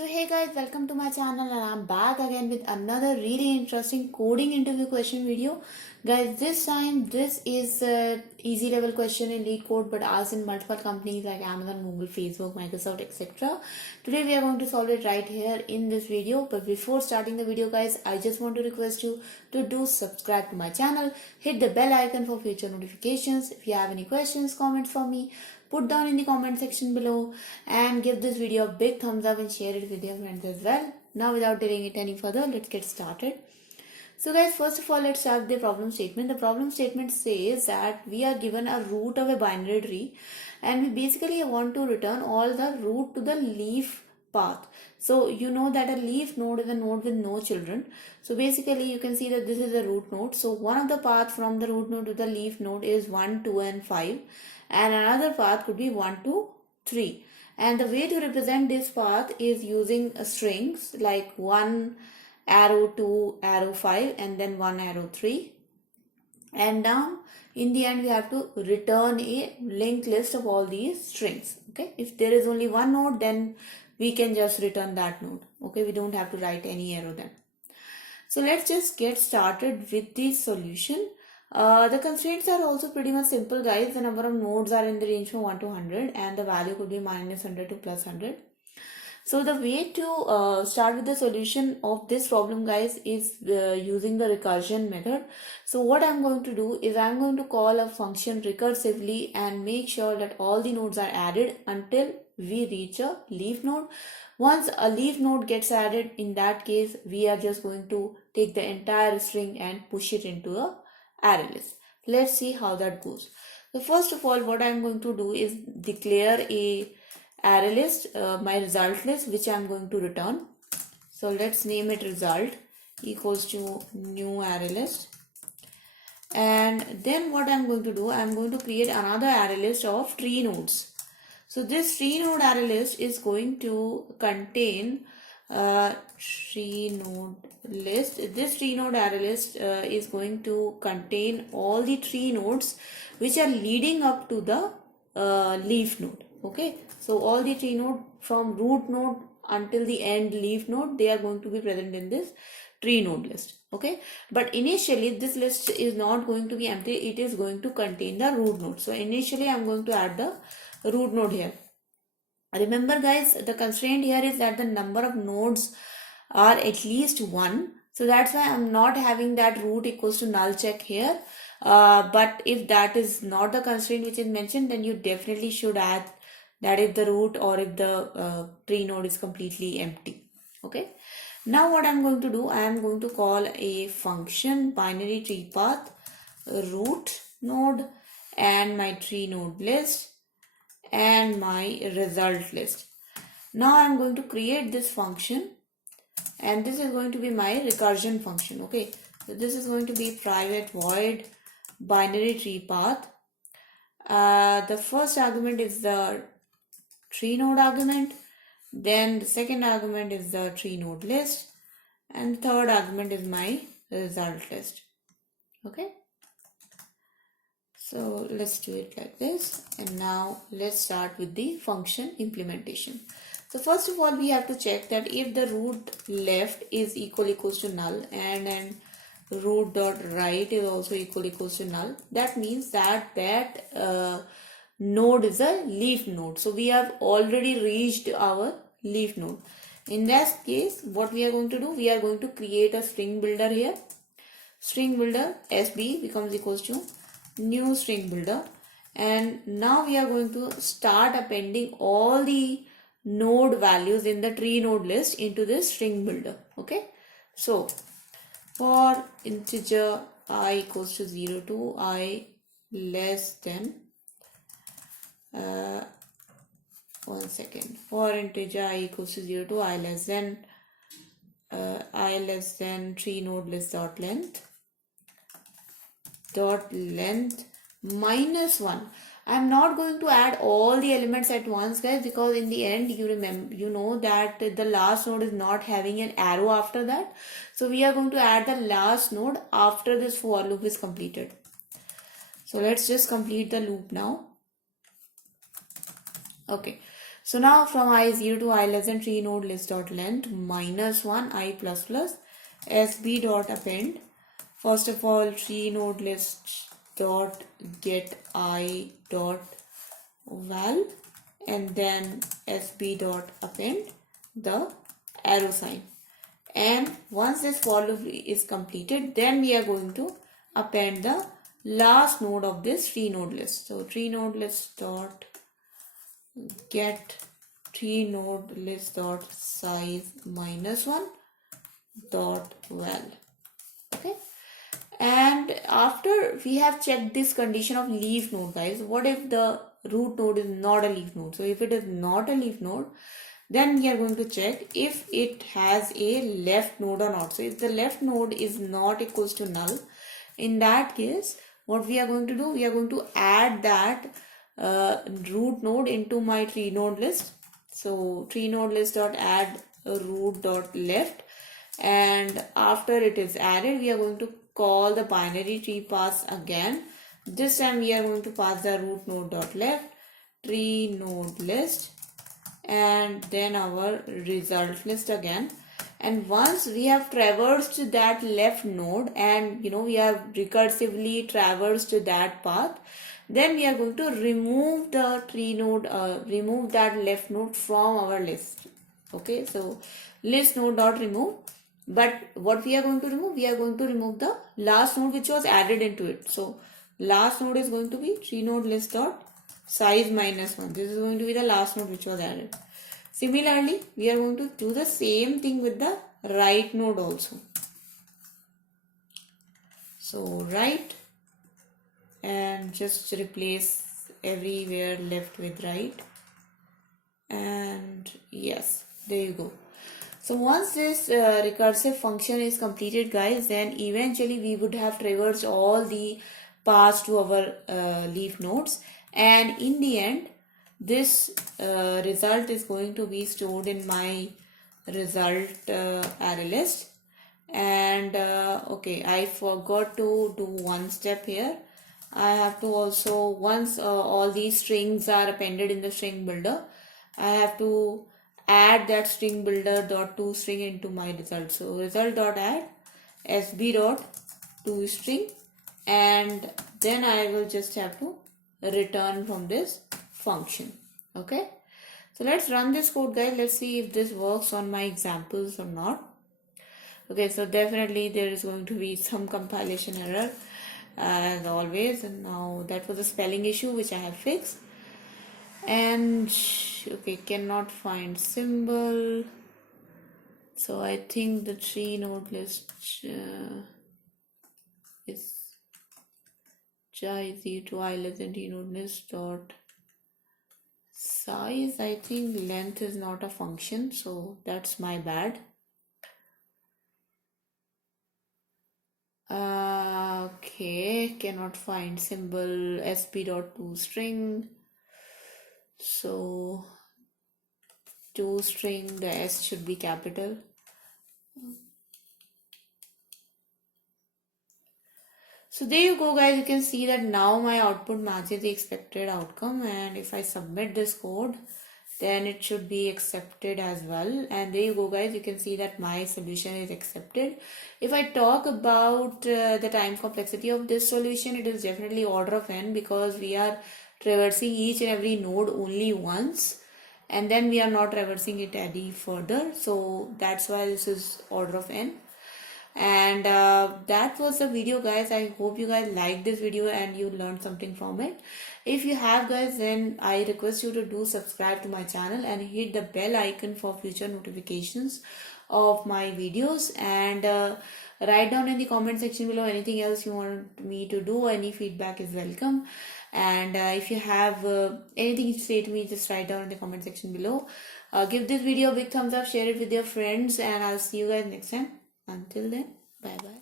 So hey guys, welcome to my channel and I'm back again with another really interesting coding interview question video. Guys, this time this is a easy level question in Leetcode but asked in multiple companies like Amazon, Google, Facebook, Microsoft, etc. Today we are going to solve it right here in this video. But before starting the video guys, I just want to request you to do subscribe to my channel, hit the bell icon for future notifications. If you have any questions, comments for me, put down in the comment section below and give this video a big thumbs up and share it with your friends as well. Now without delaying it any further, let's get started. So guys, first of all, let's start the problem statement. The problem statement says that we are given a root of a binary tree and we basically want to return all the root to the leaf path. So you know that a leaf node is a node with no children. So basically you can see that this is a root node. So one of the path from the root node to the leaf node is 1, 2 and 5. And another path could be 1, 2, 3. And the way to represent this path is using strings like 1 arrow 2 arrow 5 and then 1 arrow 3. And now in the end we have to return a linked list of all these strings. Okay, if there is only one node, then we can just return that node. Okay, we don't have to write any arrow then. So let's just get started with the solution. The constraints are also pretty much simple guys. The number of nodes are in the range from 1 to 100 and the value could be minus 100 to plus 100. So the way to start with the solution of this problem guys is using the recursion method. So what I'm going to do is I'm going to call a function recursively and make sure that all the nodes are added until we reach a leaf node. Once a leaf node gets added, in that case we are just going to take the entire string and push it into a array list. Let's see how that goes. So first of all, what I'm going to do is declare a array list, my result list, which I'm going to return. So let's name it result equals to new array list. And then what I'm going to do, I'm going to create another array list of tree nodes. So this tree node array list is going to contain tree node list. This tree node array list is going to contain all the tree nodes which are leading up to the leaf node. Okay, so all the tree node from root node until the end leaf node, they are going to be present in this tree node list. Okay, but initially this list is not going to be empty, it is going to contain the root node. So initially I'm going to add the root node here. Remember guys, the constraint here is that the number of nodes are at least 1. So that's why I'm not having that root equals to null check here. But if that is not the constraint which is mentioned, then you definitely should add that if the root or if the tree node is completely empty. Okay. Now what I'm going to do, I am going to call a function binary tree path root node and my tree node list and my result list. Now I'm going to create this function and this is going to be my recursion function. Okay, so this is going to be private void binary tree path. The first argument is the tree node argument, then the second argument is the tree node list, and the third argument is my result list. Okay, so let's do it like this. And now let's start with the function implementation. So first of all, we have to check that if the root left is equals to null and then root dot right is also equals to null, that means that node is a leaf node. So we have already reached our leaf node. In that case, what we are going to do, we are going to create a string builder here. String builder SB becomes equals to new string builder, and now we are going to start appending all the node values in the tree node list into this string builder. Okay, so for integer I equals to 0 to I less than one second, for integer I equals to 0 to I less than tree node list dot length minus 1. I'm not going to add all the elements at once guys, because in the end you know that the last node is not having an arrow after that. So we are going to add the last node after this for loop is completed. So let's just complete the loop now. Okay, So now from I0 to I less than tree node list dot length minus 1 I plus plus SB dot append. First of all, tree node list dot get I dot val, and then SB dot append the arrow sign. And once this for loop is completed, then we are going to append the last node of this tree node list. So tree node list dot get tree node list dot size minus 1 dot val. Okay, and after we have checked this condition of leaf node, guys, what if the root node is not a leaf node? So if it is not a leaf node, then we are going to check if it has a left node or not. So if the left node is not equals to null, in that case what we are going to do, we are going to add that root node into my tree node list. So tree node list dot add root dot left, and after it is added, we are going to call the binary tree pass again. This time we are going to pass the root node dot left, tree node list, and then our result list again. And once we have traversed that left node, and we have recursively traversed that path, then we are going to remove the tree node, remove that left node from our list. Okay, so list node dot remove. But what we are going to remove? We are going to remove the last node which was added into it. So last node is going to be tree node list dot size minus 1. This is going to be the last node which was added. Similarly, we are going to do the same thing with the right node also. So right, and just replace everywhere left with right, and yes, there you go. So once this recursive function is completed, guys, then eventually we would have traversed all the paths to our leaf nodes, and in the end this result is going to be stored in my result array list. And okay, I forgot to do one step here. I have to also, once all these strings are appended in the string builder, I have to add that string builder dot toString into my result. So result dot add sb dot toString, and then I will just have to return from this function. Okay, so let's run this code, guys. Let's see if this works on my examples or not. Okay, so definitely there is going to be some compilation error as always, and now that was a spelling issue which I have fixed. And okay, cannot find symbol, so I think the tree node list is j0 to I less than tree node list dot size. I think length is not a function, so that's my bad. Okay, cannot find symbol sp dot toString. So toString, the S should be capital. So there you go, guys. You can see that now my output matches the expected outcome, and if I submit this code, then it should be accepted as well. And there you go, guys. You can see that my solution is accepted. If I talk about the time complexity of this solution, it is definitely order of n, because we are traversing each and every node only once, and then we are not traversing it any further. So that's why this is order of n. And that was the video, guys. I hope you guys liked this video and you learned something from it. If you have, guys, then I request you to do subscribe to my channel and hit the bell icon for future notifications of my videos, and write down in the comment section below anything else you want me to do. Any feedback is welcome, and if you have anything to say to me, just write down in the comment section below. Give this video a big thumbs up, share it with your friends, and I'll see you guys next time. Until then, bye bye.